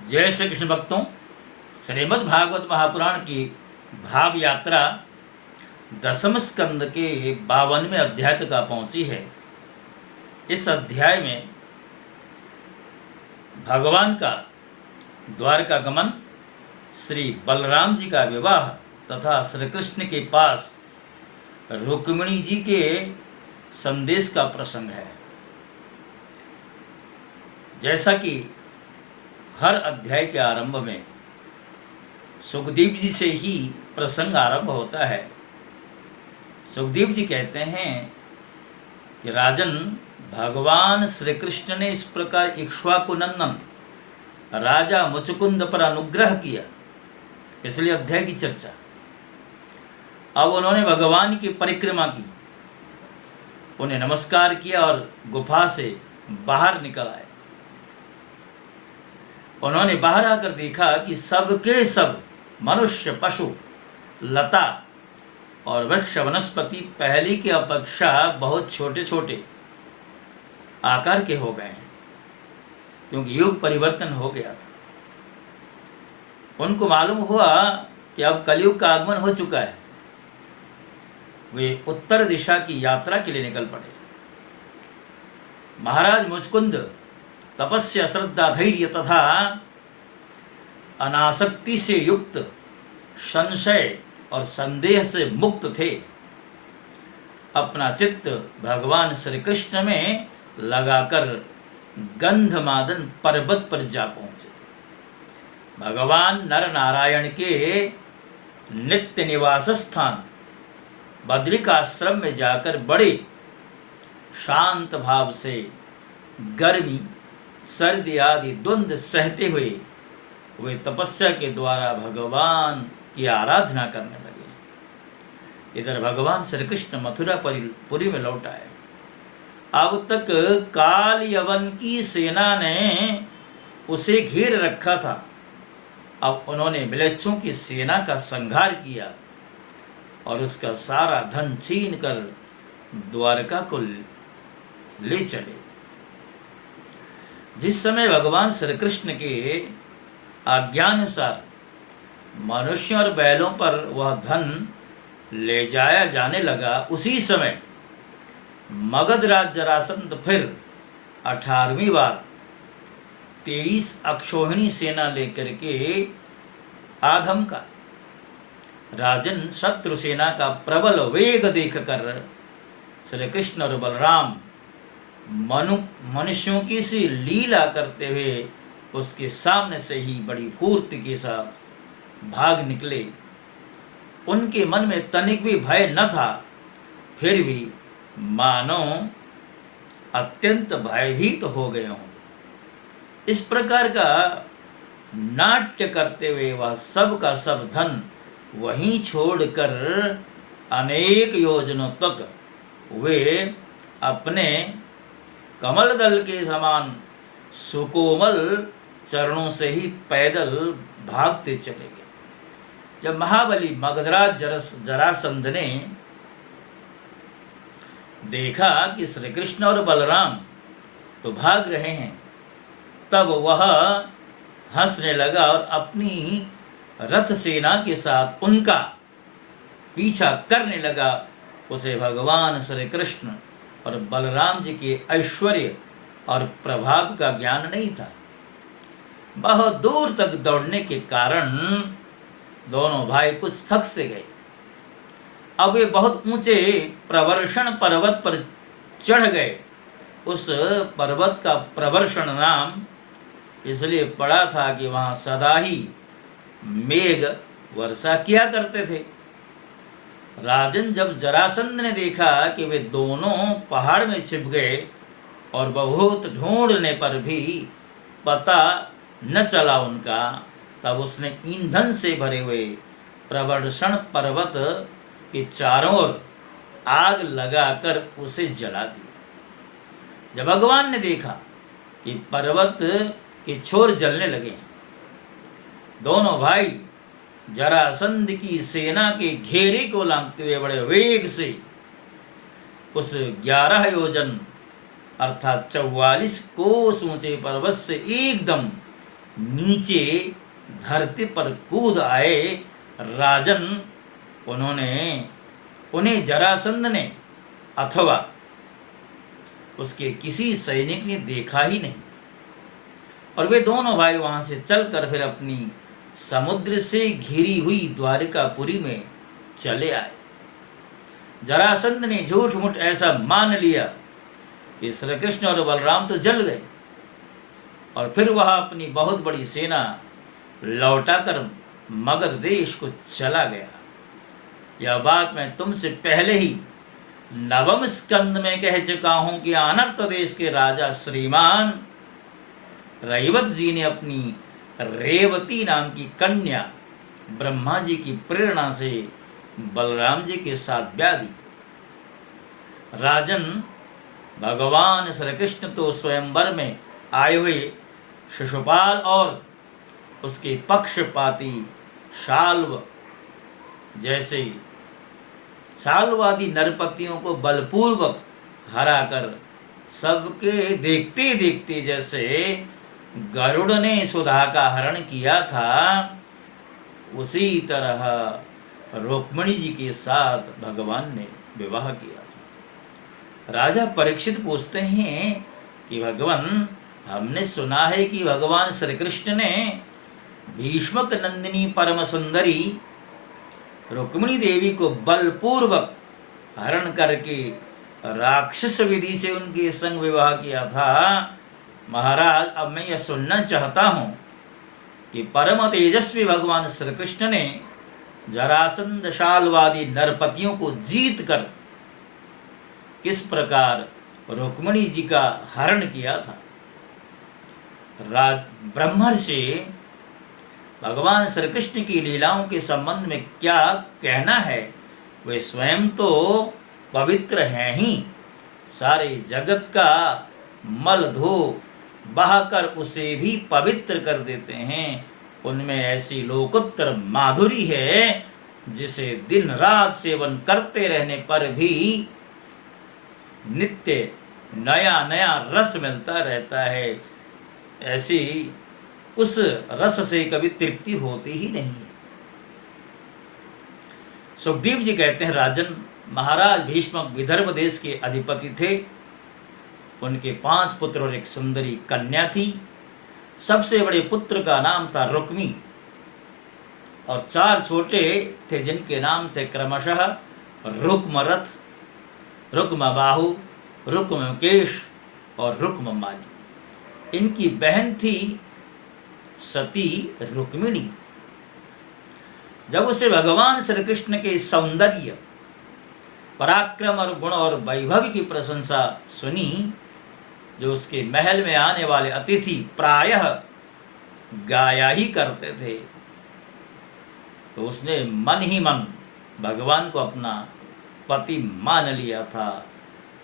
जय श्री कृष्ण भक्तों, श्रीमद् भागवत महापुराण की भाव यात्रा दसम स्कंद के 52वें अध्याय तक पहुंची है। इस अध्याय में भगवान का द्वारका गमन, श्री बलराम जी का विवाह तथा श्री कृष्ण के पास रुक्मिणी जी के संदेश का प्रसंग है। जैसा कि हर अध्याय के आरंभ में सुखदेव जी से ही प्रसंग आरंभ होता है। सुखदेव जी कहते हैं कि राजन, भगवान श्री कृष्ण ने इस प्रकार इक्ष्वाकु नंदन राजा मुचुकुंद पर अनुग्रह किया, इसलिए अध्याय की चर्चा। अब उन्होंने भगवान की परिक्रमा की, उन्हें नमस्कार किया और गुफा से बाहर निकल आए। उन्होंने बाहर आकर देखा कि सबके सब मनुष्य, पशु, लता और वृक्ष वनस्पति पहले की अपेक्षा बहुत छोटे छोटे आकार के हो गए हैं, क्योंकि युग परिवर्तन हो गया था। उनको मालूम हुआ कि अब कलयुग का आगमन हो चुका है। वे उत्तर दिशा की यात्रा के लिए निकल पड़े। महाराज मुचकुंद तपस्या, श्रद्धा, धैर्य तथा अनासक्ति से युक्त, संशय और संदेह से मुक्त थे। अपना चित्त भगवान श्री कृष्ण में लगाकर गंधमादन पर्वत पर जा पहुंचे। भगवान नर नारायण के नित्य निवास स्थान बद्रिकाश्रम में जाकर बड़े शांत भाव से गर्मी, सर्दी आदि द्वंद्व सहते हुए वे तपस्या के द्वारा भगवान की आराधना करने लगे। इधर भगवान श्री कृष्ण मथुरापुरी में लौट आए। अब तक काल यवन की सेना ने उसे घेर रखा था। अब उन्होंने म्लेच्छों की सेना का संहार किया और उसका सारा धन छीन कर द्वारका को ले चले। जिस समय भगवान श्री कृष्ण के आज्ञानुसार मनुष्यों और बैलों पर वह धन ले जाया जाने लगा, उसी समय मगधराज जरासंध फिर 18वीं बार 23 अक्षौहिणी सेना लेकर के आधम का। राजन, शत्रु सेना का प्रबल वेग देखकर श्री कृष्ण और बलराम मनुष्यों की सी लीला करते हुए उसके सामने से ही बड़ी फूर्ति के साथ भाग निकले। उनके मन में तनिक भी भय न था, फिर भी मानो अत्यंत भयभीत हो गए हों। इस प्रकार का नाट्य करते हुए वह सब का सब धन वहीं छोड़कर अनेक योजनों तक वे अपने कमल दल के समान सुकोमल चरणों से ही पैदल भागते चले गए। जब महाबली मगधराज जरासंध ने देखा कि श्री कृष्ण और बलराम तो भाग रहे हैं, तब वह हंसने लगा और अपनी रथ सेना के साथ उनका पीछा करने लगा। उसे भगवान श्री कृष्ण और बलराम जी के ऐश्वर्य और प्रभाव का ज्ञान नहीं था। बहुत दूर तक दौड़ने के कारण दोनों भाई कुछ थक से गए। अब वे बहुत ऊंचे प्रवर्षण पर्वत पर चढ़ गए। उस पर्वत का प्रवर्षण नाम इसलिए पड़ा था कि वहाँ सदा ही मेघ वर्षा किया करते थे। राजन, जब जरासंध ने देखा कि वे दोनों पहाड़ में छिप गए और बहुत ढूंढने पर भी पता न चला उनका, तब उसने ईंधन से भरे हुए प्रवर्षण पर्वत के चारों ओर आग लगाकर उसे जला दिया। जब भगवान ने देखा कि पर्वत के छोर जलने लगे, दोनों भाई जरासंध की सेना के घेरे को लांघते हुए बड़े वेग से उस 11 योजन अर्थात 44 कोस ऊंचे पर्वत से एकदम नीचे धरती पर कूद आए। राजन, उन्हें जरासंध ने अथवा उसके किसी सैनिक ने देखा ही नहीं, और वे दोनों भाई वहां से चलकर फिर अपनी समुद्र से घिरी हुई द्वारिकापुरी में चले आए। जरासंध ने झूठ मूठ ऐसा मान लिया कि श्री कृष्ण और बलराम तो जल गए, और फिर वह अपनी बहुत बड़ी सेना लौटाकर मगध देश को चला गया। यह बात मैं तुमसे पहले ही नवम स्कंद में कह चुका हूं कि अनर्त देश के राजा श्रीमान रैवत जी ने अपनी रेवती नाम की कन्या ब्रह्मा जी की प्रेरणा से बलराम जी के साथ ब्याह दी। राजन, भगवान श्री कृष्ण तो स्वयंवर में आए हुए शिशुपाल और उसके पक्षपाती शाल्व जैसे सालवादी नरपतियों को बलपूर्वक हराकर सबके देखते देखते जैसे गरुड़ ने सुधा का हरण किया था, उसी तरह रुक्मिणी जी के साथ भगवान ने विवाह किया था। राजा परीक्षित पूछते हैं कि भगवान, हमने सुना है कि भगवान श्री कृष्ण ने भीष्मक नंदिनी परम सुंदरी रुक्मिणी देवी को बलपूर्वक हरण करके राक्षस विधि से उनके संग विवाह किया था। महाराज, अब मैं यह सुनना चाहता हूं कि परम तेजस्वी भगवान श्री कृष्ण ने जरासंध शालवादी नरपतियों को जीत कर किस प्रकार रुक्मिणी जी का हरण किया था। ब्रह्मर्षि भगवान श्री कृष्ण की लीलाओं के संबंध में क्या कहना है? वे स्वयं तो पवित्र हैं ही, सारे जगत का मल धो बहाकर उसे भी पवित्र कर देते हैं। उनमें ऐसी लोकोत्तर माधुरी है जिसे दिन रात सेवन करते रहने पर भी नित्य नया नया रस मिलता रहता है। ऐसी उस रस से कभी तृप्ति होती ही नहीं है। सुखदेव जी कहते हैं, राजन, महाराज भीष्मक विदर्भ देश के अधिपति थे। उनके 5 पुत्र और एक सुंदरी कन्या थी। सबसे बड़े पुत्र का नाम था रुक्मी, और 4 छोटे थे जिनके नाम थे क्रमशः रुक्मरथ, रुक्मबाहु, रुक्मकेश और रुक्ममाली। इनकी बहन थी सती रुक्मिणी। जब उसे भगवान श्री कृष्ण के सौंदर्य, पराक्रम और गुण और वैभव की प्रशंसा सुनी, जो उसके महल में आने वाले अतिथि प्रायः गाया ही करते थे, तो उसने मन ही मन भगवान को अपना पति मान लिया था।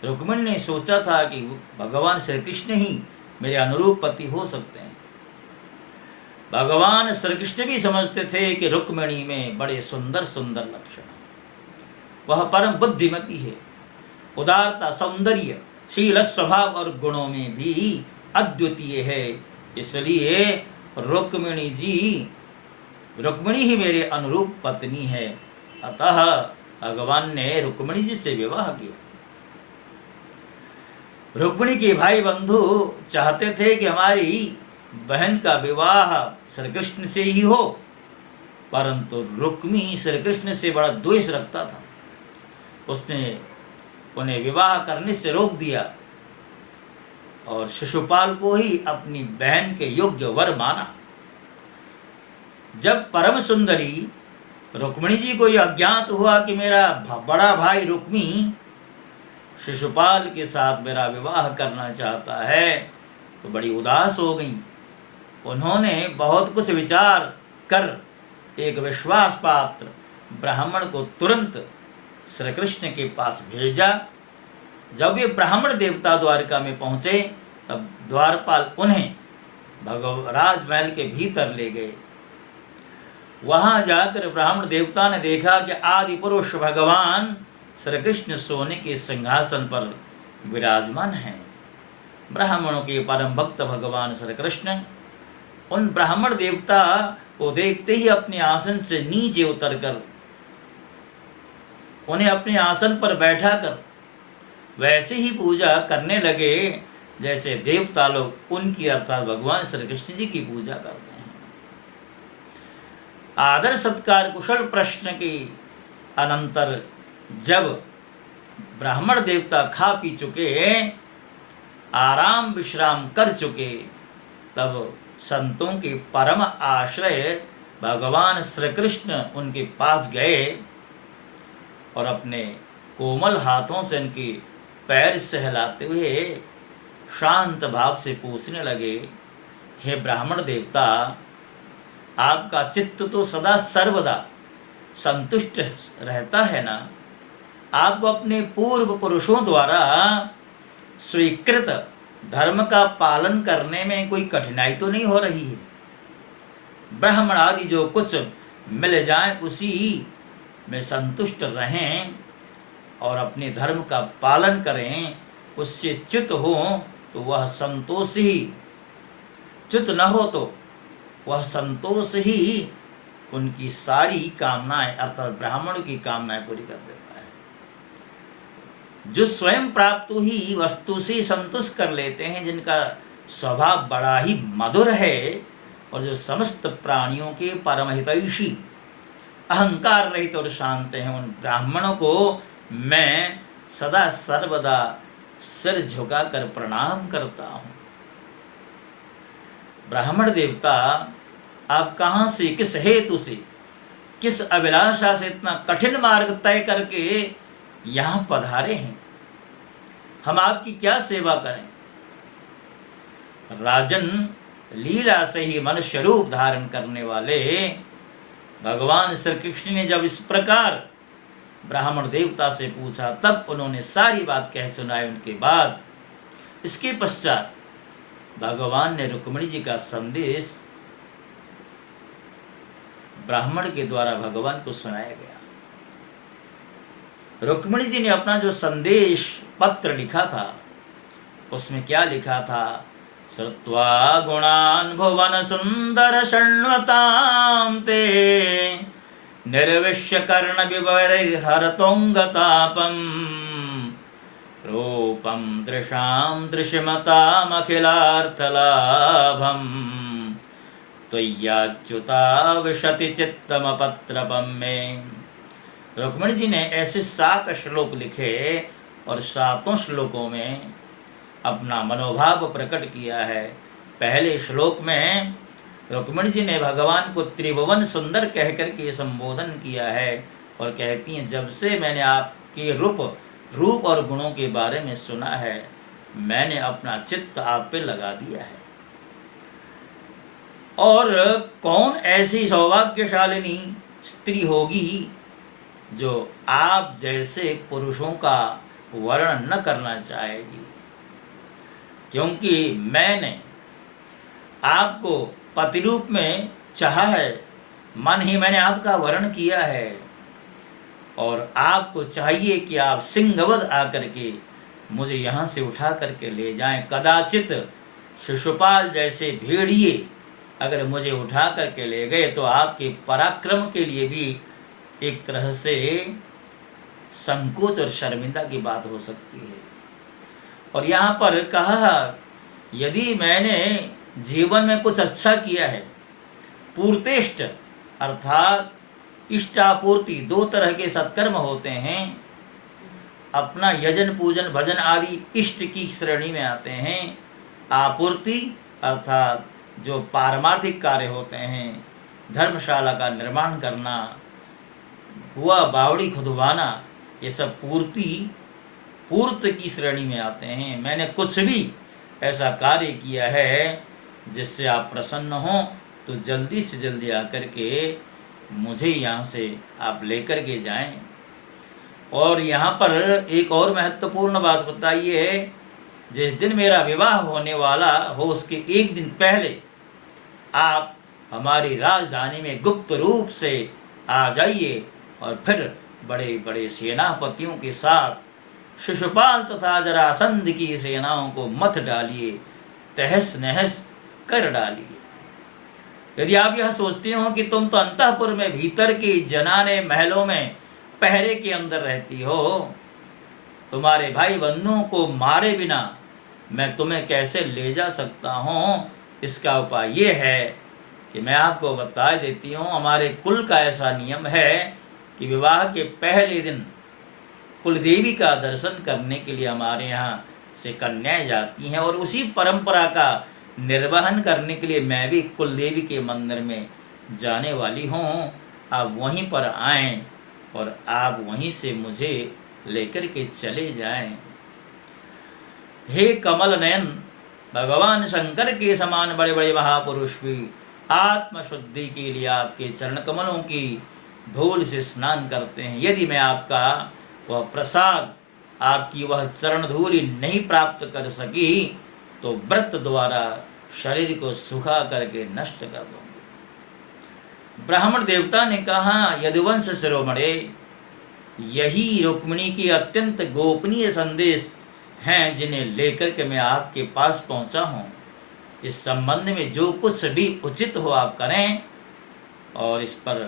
रुक्मिणी ने सोचा था कि भगवान श्री कृष्ण ही मेरे अनुरूप पति हो सकते हैं। भगवान श्री कृष्ण भी समझते थे कि रुक्मिणी में बड़े सुंदर सुंदर लक्षण, वह परम बुद्धिमती है, उदारता, सौंदर्य, शील, स्वभाव और गुणों में भी अद्वितीय है। इसलिए रुक्मिणी ही मेरे अनुरूप पत्नी है। अतः भगवान ने रुक्मिणी जी से विवाह किया। रुक्मिणी के भाई बंधु चाहते थे कि हमारी बहन का विवाह श्री कृष्ण से ही हो, परंतु रुक्मी श्री कृष्ण से बड़ा द्वेष रखता था। उसने उन्हें विवाह करने से रोक दिया और शिशुपाल को ही अपनी बहन के योग्य वर माना। जब परम सुंदरी रुक्मिणी जी को यह अज्ञात हुआ कि मेरा बड़ा भाई रुक्मी शिशुपाल के साथ मेरा विवाह करना चाहता है, तो बड़ी उदास हो गई। उन्होंने बहुत कुछ विचार कर एक विश्वास पात्र ब्राह्मण को तुरंत श्री कृष्ण के पास भेजा। जब ये ब्राह्मण देवता द्वारका में पहुँचे, तब द्वारपाल उन्हें राजमहल के भीतर ले गए। वहाँ जाकर ब्राह्मण देवता ने देखा कि आदि पुरुष भगवान श्री कृष्ण सोने के सिंहासन पर विराजमान हैं। ब्राह्मणों के परम भक्त भगवान श्री कृष्ण उन ब्राह्मण देवता को देखते ही अपने आसन से नीचे उतरकर उन्हें अपने आसन पर बैठाकर वैसे ही पूजा करने लगे जैसे देवता लोग उनकी अर्थात भगवान श्री कृष्ण जी की पूजा करते हैं। आदर सत्कार कुशल प्रश्न के अनंतर जब ब्राह्मण देवता खा पी चुके, आराम विश्राम कर चुके, तब संतों के परम आश्रय भगवान श्री कृष्ण उनके पास गए और अपने कोमल हाथों से उनके पैर सहलाते हुए शांत भाव से पूछने लगे, हे ब्राह्मण देवता, आपका चित्त तो सदा सर्वदा संतुष्ट रहता है ना? आपको अपने पूर्व पुरुषों द्वारा स्वीकृत धर्म का पालन करने में कोई कठिनाई तो नहीं हो रही है? ब्राह्मण आदि जो कुछ मिल जाए उसी में संतुष्ट रहें और अपने धर्म का पालन करें, उससे च्युत हो तो वह संतोष ही, च्युत न हो तो वह संतोष ही उनकी सारी कामनाएं अर्थात ब्राह्मणों की कामनाएं पूरी कर देता है। जो स्वयं प्राप्त ही वस्तु से संतुष्ट कर लेते हैं, जिनका स्वभाव बड़ा ही मधुर है और जो समस्त प्राणियों के परम हितैषी, अहंकार रहित और शांत हैं, उन ब्राह्मणों को मैं सदा सर्वदा सिर झुकाकर प्रणाम करता हूँ। ब्राह्मण देवता, आप कहाँ से, किस हेतु से, किस अभिलाषा से इतना कठिन मार्ग तय करके यहाँ पधारे हैं? हम आपकी क्या सेवा करें? राजन, लीला से ही मनुष्य रूप धारण करने वाले भगवान श्री कृष्ण ने जब इस प्रकार ब्राह्मण देवता से पूछा, तब उन्होंने सारी बात कह सुनाई। उनके बाद इसके पश्चात भगवान ने रुक्मिणी जी का संदेश ब्राह्मण के द्वारा भगवान को सुनाया गया। रुक्मिणी जी ने अपना जो संदेश पत्र लिखा था, उसमें क्या लिखा था? श्रुत्वा गुणान् भुवन सुंदर शृण्वतां ते निर्विश्य कर्ण विवरैर्हरतोंगतापं रूपं दृशां दृश्यमतामखिलार्थलाभं त्वय्याच्युता विशति चित्तमपत्रपं मे। रुक्मिणी जी ने ऐसे 7 श्लोक लिखे और 7 श्लोकों में अपना मनोभाव प्रकट किया है। पहले श्लोक में रुक्मिणी जी ने भगवान को त्रिभुवन सुंदर कहकर के संबोधन किया है और कहती हैं, जब से मैंने आपके रूप और गुणों के बारे में सुना है, मैंने अपना चित्त आप पे लगा दिया है। और कौन ऐसी सौभाग्यशालिनी स्त्री होगी जो आप जैसे पुरुषों का वर्णन न करना चाहेगी? क्योंकि मैंने आपको पति रूप में चाहा है, मन ही मैंने आपका वर्ण किया है और आपको चाहिए कि आप सिंहवध आकर के मुझे यहाँ से उठा करके ले जाएं। कदाचित शिशुपाल जैसे भेड़िए अगर मुझे उठा करके ले गए तो आपके पराक्रम के लिए भी एक तरह से संकोच और शर्मिंदा की बात हो सकती है। और यहाँ पर कहा, यदि मैंने जीवन में कुछ अच्छा किया है, पूर्तेष्ट अर्थात इष्टापूर्ति, 2 तरह के सत्कर्म होते हैं। अपना यजन पूजन भजन आदि इष्ट की श्रेणी में आते हैं। आपूर्ति अर्थात जो पारमार्थिक कार्य होते हैं, धर्मशाला का निर्माण करना, कुआ बावड़ी खुदवाना, ये सब पूर्त की श्रेणी में आते हैं। मैंने कुछ भी ऐसा कार्य किया है जिससे आप प्रसन्न हो तो जल्दी से जल्दी आकर के मुझे यहाँ से आप लेकर के जाएं। और यहाँ पर एक और महत्वपूर्ण बात बताइए, जिस दिन मेरा विवाह होने वाला हो उसके 1 दिन पहले आप हमारी राजधानी में गुप्त रूप से आ जाइए और फिर बड़े बड़े सेनापतियों के साथ शिशुपाल तथा जरासंध की सेनाओं को मत डालिए, तहस नहस कर डालिए। यदि आप यह सोचते हो कि तुम तो अंतःपुर में भीतर के जनाने महलों में पहरे के अंदर रहती हो, तुम्हारे भाई बंधुओं को मारे बिना मैं तुम्हें कैसे ले जा सकता हूँ, इसका उपाय ये है कि मैं आपको बता देती हूँ। हमारे कुल का ऐसा नियम है कि विवाह के पहले दिन कुलदेवी का दर्शन करने के लिए हमारे यहाँ से कन्याएं जाती हैं, और उसी परंपरा का निर्वहन करने के लिए मैं भी कुलदेवी के मंदिर में जाने वाली हूँ। आप वहीं पर आएं और आप वहीं से मुझे लेकर के चले जाएं। हे कमल नयन, भगवान शंकर के समान बड़े बड़े महापुरुष भी आत्मशुद्धि के लिए आपके चरण कमलों की धूल से स्नान करते हैं। यदि मैं आपका वह प्रसाद, आपकी वह चरण धूलि नहीं प्राप्त कर सकी तो व्रत द्वारा शरीर को सुखा करके नष्ट कर दूंगी। ब्राह्मण देवता ने कहा, यदुवंश शिरोमणे, यही रुक्मिणी की अत्यंत गोपनीय संदेश हैं जिन्हें लेकर के मैं आपके पास पहुंचा हूं। इस संबंध में जो कुछ भी उचित हो आप करें और इस पर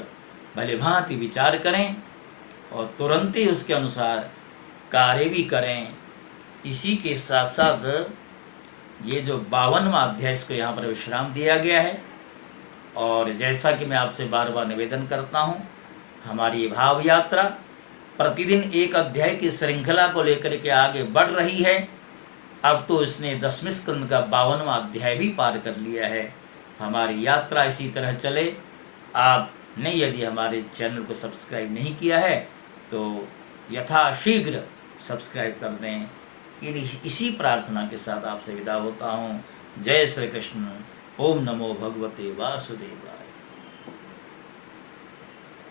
भली भांति विचार करें और तुरंत ही उसके अनुसार कार्य भी करें। इसी के साथ साथ ये जो 52वां अध्याय, इसको यहाँ पर विश्राम दिया गया है। और जैसा कि मैं आपसे बार बार निवेदन करता हूँ, हमारी ये भाव यात्रा प्रतिदिन एक अध्याय की श्रृंखला को लेकर के आगे बढ़ रही है। अब तो इसने 10वें स्कंद का 52वां अध्याय भी पार कर लिया है। हमारी यात्रा इसी तरह चले। आपने यदि हमारे चैनल को सब्सक्राइब नहीं किया है तो यथाशीघ्र सब्सक्राइब कर दें। इसी प्रार्थना के साथ आपसे विदा होता हूँ। जय श्री कृष्ण। ओम नमो भगवते वासुदेवाय।